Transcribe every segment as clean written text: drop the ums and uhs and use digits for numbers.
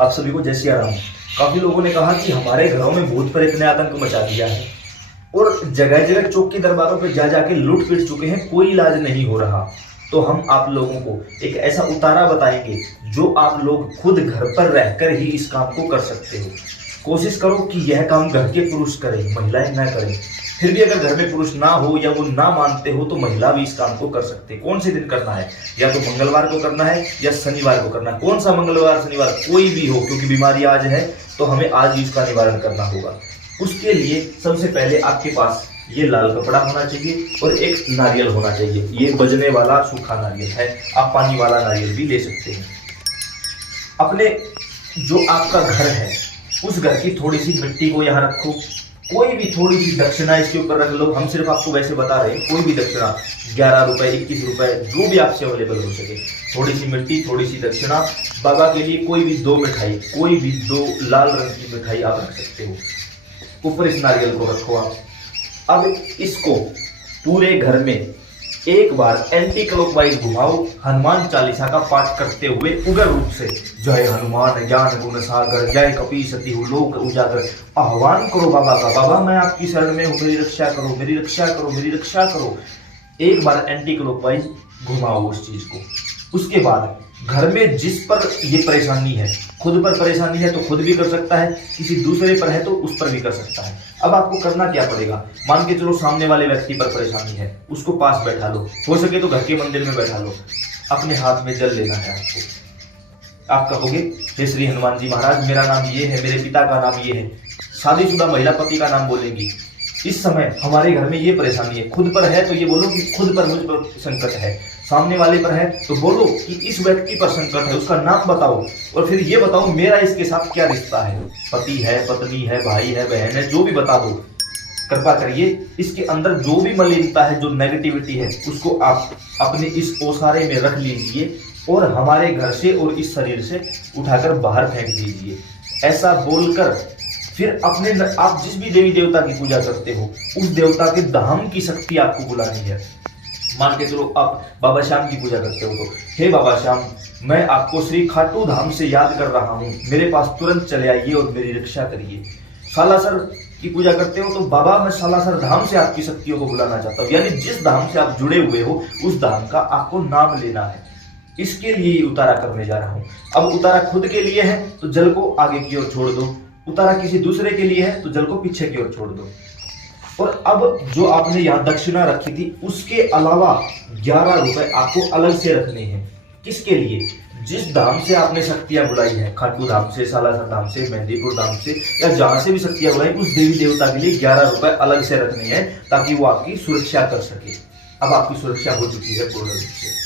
आप सभी को जय सिया राम। काफी लोगों ने कहा कि हमारे घरों में भूत प्रेत ने आतंक मचा दिया है और जगह जगह चौकी दरबारों पे जा जाके लूट पीट चुके हैं, कोई इलाज नहीं हो रहा। तो हम आप लोगों को एक ऐसा उतारा बताएंगे जो आप लोग खुद घर पर रहकर ही इस काम को कर सकते हो। कोशिश करो कि यह काम घर के पुरुष करें, महिलाएं ना करें। फिर भी अगर घर में पुरुष ना हो या वो ना मानते हो तो महिला भी इस काम को कर सकते हैं। कौन से दिन करना है? या तो मंगलवार को करना है या शनिवार को करना है। कौन सा मंगलवार शनिवार कोई भी हो, क्योंकि बीमारी आज है तो हमें आज ही उसका निवारण करना होगा। उसके लिए सबसे पहले आपके पास ये लाल कपड़ा होना चाहिए और एक नारियल होना चाहिए। ये बजने वाला सूखा नारियल है, आप पानी वाला नारियल भी ले सकते हैं। अपने जो आपका घर है उस घर की थोड़ी सी मिट्टी को यहाँ रखो, कोई भी थोड़ी सी दक्षिणा इसके ऊपर रख लो। हम सिर्फ आपको वैसे बता रहे हैं, कोई भी दक्षिणा 11 रुपए 21 रुपए जो भी आपसे अवेलेबल हो सके, थोड़ी सी मिट्टी थोड़ी सी दक्षिणा। बाबा के लिए कोई भी 2 मिठाई, कोई भी 2 लाल रंग की मिठाई आप रख सकते हो। ऊपर इस नारियल को रखो आप। अब इसको पूरे घर में एक बार एंटी क्लॉकवाइज घुमाओ, हनुमान चालीसा का पाठ करते हुए उग्र रूप से। जय हनुमान ज्ञान गुण सागर, जय कपीसति लोक उजागर। आह्वान करो बाबा का, बाबा मैं आपकी शरण में हूं, मेरी रक्षा करो, मेरी रक्षा करो, मेरी रक्षा करो। एक बार एंटी क्लॉकवाइज घुमाओ उस चीज को। उसके बाद घर में जिस पर ये परेशानी है, खुद पर परेशानी है तो खुद भी कर सकता है, किसी दूसरे पर है तो उस पर भी कर सकता है। अब आपको करना क्या पड़ेगा? मान के चलो सामने वाले व्यक्ति पर परेशानी है, उसको पास बैठा लो, हो सके तो घर के मंदिर में बैठा लो। अपने हाथ में जल लेना है आपको। आप कहोगे हे श्री हनुमान जी महाराज, मेरा नाम ये है, मेरे पिता का नाम ये है। शादीशुदा महिला पति का नाम बोलेगी। इस समय हमारे घर में ये परेशानी है, खुद पर है तो ये बोलो कि खुद पर मुझ पर संकट है, सामने वाले पर है तो बोलो कि इस व्यक्ति पर संकट है, उसका नाम बताओ और फिर ये बताओ मेरा इसके साथ क्या रिश्ता है, पति है, पत्नी है, भाई है, बहन है, जो भी बता दो। कृपा करिए इसके अंदर जो भी मलिनता है, जो नेगेटिविटी है, उसको आप अपने इस ओसारे में रख लीजिए और हमारे घर से और इस शरीर से उठाकर बाहर फेंक दीजिए। ऐसा बोलकर फिर अपने आप जिस भी देवी देवता की पूजा करते हो उस देवता के धाम की शक्ति आपको बुलानी है। मान के चलो आप बाबा श्याम की पूजा करते हो तो हे बाबा श्याम, मैं आपको श्री खाटू धाम से याद कर रहा हूँ, मेरे पास तुरंत चले आइए और मेरी रक्षा करिए। सालासर की पूजा करते हो तो बाबा मैं सालासर धाम से आपकी शक्तियों को बुलाना चाहता हूँ। यानी जिस धाम से आप जुड़े हुए हो उस धाम का आपको नाम लेना है। इसके लिए उतारा करने जा रहा हूँ। अब उतारा खुद के लिए है तो जल को आगे की ओर छोड़ दो, उतारा किसी दूसरे के लिए है तो जल को पीछे की ओर छोड़ दो। और अब जो आपने यहाँ दक्षिणा रखी थी उसके अलावा 11 रुपए आपको अलग से रखने हैं। किसके लिए? जिस धाम से आपने शक्तियां बुलाई है, खाटू धाम से, सालासर धाम से, मेहंदीपुर धाम से या जहां से भी शक्तियां बुलाई, उस देवी देवता के लिए 11 रुपए अलग से रखने हैं ताकि वो आपकी सुरक्षा कर सके। अब आपकी सुरक्षा हो चुकी है पूर्ण रूप से।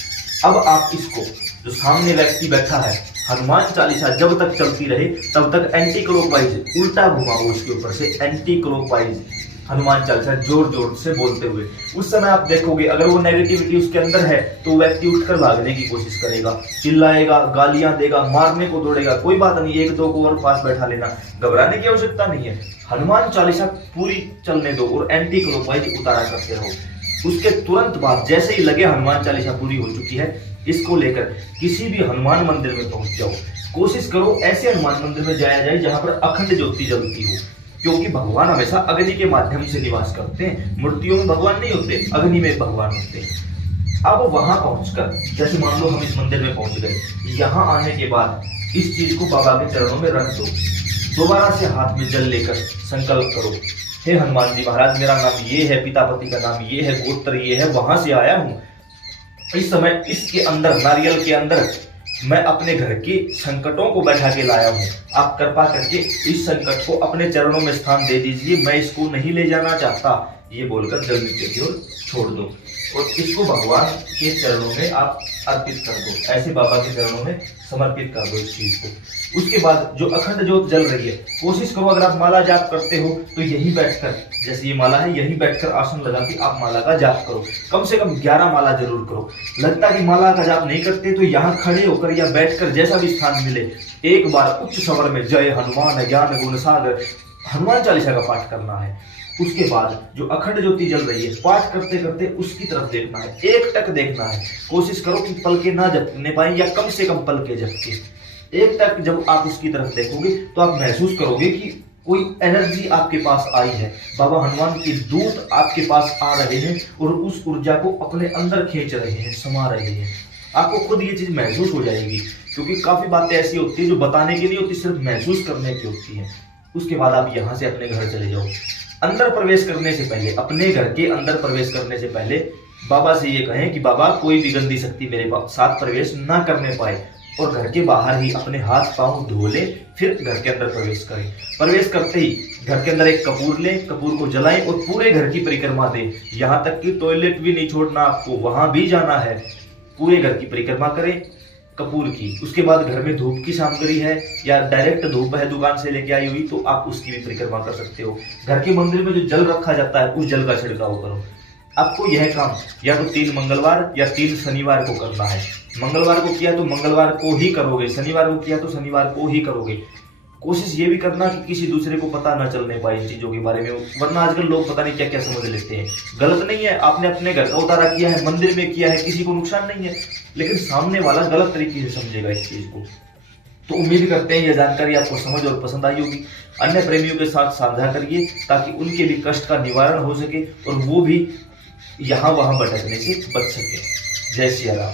अब आप इसको, जो सामने व्यक्ति बैठा है, हनुमान चालीसा जब तक चलती रहे तब तक एंटी क्लॉकवाइज उल्टा घुमाओ उसके ऊपर से, एंटी क्लॉकवाइज हनुमान चालीसा जोर जोर से बोलते हुए। उस समय आप देखोगे अगर वो नेगेटिविटी उसके अंदर है तो व्यक्ति उठकर भागने की कोशिश करेगा, चिल्लाएगा, गालियां देगा, मारने को दौड़ेगा। कोई बात नहीं, 1-2 को और पास बैठा लेना, घबराने की आवश्यकता नहीं है। हनुमान चालीसा पूरी चलने दो और एंटी क्लॉकवाइज उतारा करते रहो। उसके तुरंत बाद जैसे ही लगे हनुमान चालीसा पूरी हो चुकी है, इसको लेकर किसी भी हनुमान मंदिर में पहुंच जाओ। कोशिश करो ऐसे हनुमान मंदिर में जाया जाए जहां पर अखंड ज्योति जलती हो, क्योंकि भगवान हमेशा अग्नि के माध्यम से निवास करते हैं। मूर्तियों में भगवान नहीं होते, अग्नि में भगवान होते हैं। अब वहां पहुंचकर, जैसे मान लो हम इस मंदिर में पहुंच गए, यहाँ आने के बाद इस चीज को बाबा के चरणों में रख दो। दोबारा से हाथ में जल लेकर संकल्प करो, हे हनुमान जी महाराज, मेरा नाम ये है, पिता पति का नाम ये है, गोत्र ये है, वहां से आया हूं। इस समय इसके अंदर, नारियल के अंदर मैं अपने घर के संकटों को बैठा के लाया हूँ। आप कृपा करके इस संकट को अपने चरणों में स्थान दे दीजिए, मैं इसको नहीं ले जाना चाहता। ये बोलकर जल नीचे की ओर छोड़ दो और इसको भगवान के चरणों में आप अर्पित कर दो। ऐसे बाबा के चरणों में समर्पित कर दो इस चीज को। उसके बाद जो अखंड ज्योत जल रही है, कोशिश करो अगर आप माला जाप करते हो तो यहीं बैठकर, जैसे ये माला है, यहीं बैठकर आसन लगा के आप माला का जाप करो। कम से कम 11 माला जरूर करो। लगता कि माला का जाप नहीं करते तो यहाँ खड़े होकर या बैठकर जैसा भी स्थान मिले, एक बार उच्च स्वर में जय हनुमान ज्ञान गुण सागर हनुमान चालीसा का पाठ करना है। उसके बाद जो अखंड ज्योति जल रही है, पाठ करते करते उसकी तरफ देखना है, एक टक देखना है। कोशिश करो कि पलके ना झपकने पाए या कम से कम पलके झपके। एक टक जब आप उसकी तरफ देखोगे तो आप महसूस करोगे कि कोई एनर्जी आपके पास आई है। बाबा हनुमान के दूत आपके पास आ रहे हैं और उस ऊर्जा को अपने अंदर खींच रहे हैं, समा रहे हैं। आपको खुद ये चीज महसूस हो जाएगी, क्योंकि काफी बातें ऐसी होती है जो बताने की नहीं होती, सिर्फ महसूस करने की होती है। उसके बाद आप यहाँ से अपने घर चले जाओ। अंदर प्रवेश करने से पहले, अपने घर के अंदर प्रवेश करने से पहले बाबा से ये कहें कि बाबा कोई भी गंदी शक्ति मेरे साथ प्रवेश ना करने पाए, और घर के बाहर ही अपने हाथ पांव धो ले, फिर घर के अंदर प्रवेश करें। प्रवेश करते ही घर के अंदर एक कपूर लें, कपूर को जलाएं और पूरे घर की परिक्रमा दें। यहाँ तक कि टॉयलेट भी नहीं छोड़ना आपको, वहां भी जाना है। पूरे घर की परिक्रमा करें कपूर की। उसके बाद घर में धूप की सामग्री है या डायरेक्ट धूप है दुकान से लेके आई हुई, तो आप उसकी भी परिक्रमा कर सकते हो। घर के मंदिर में जो जल रखा जाता है उस जल का छिड़काव करो। आपको यह काम या तो 3 मंगलवार या 3 शनिवार को करना है। मंगलवार को किया तो मंगलवार को ही करोगे, शनिवार को किया तो शनिवार को ही करोगे। कोशिश ये भी करना कि किसी दूसरे को पता ना चलने पाए इन चीजों के बारे में, वरना आजकल लोग पता नहीं क्या क्या समझ लेते हैं। गलत नहीं है, आपने अपने घर का उतारा किया है, मंदिर में किया है, किसी को नुकसान नहीं है, लेकिन सामने वाला गलत तरीके से समझेगा इस चीज को। तो उम्मीद करते हैं यह जानकारी आपको समझ और पसंद आई होगी। अन्य प्रेमियों के साथ साझा करिए ताकि उनके भी कष्ट का निवारण हो सके और वो भी यहाँ वहां भटकने से बच सके। जय सिया राम।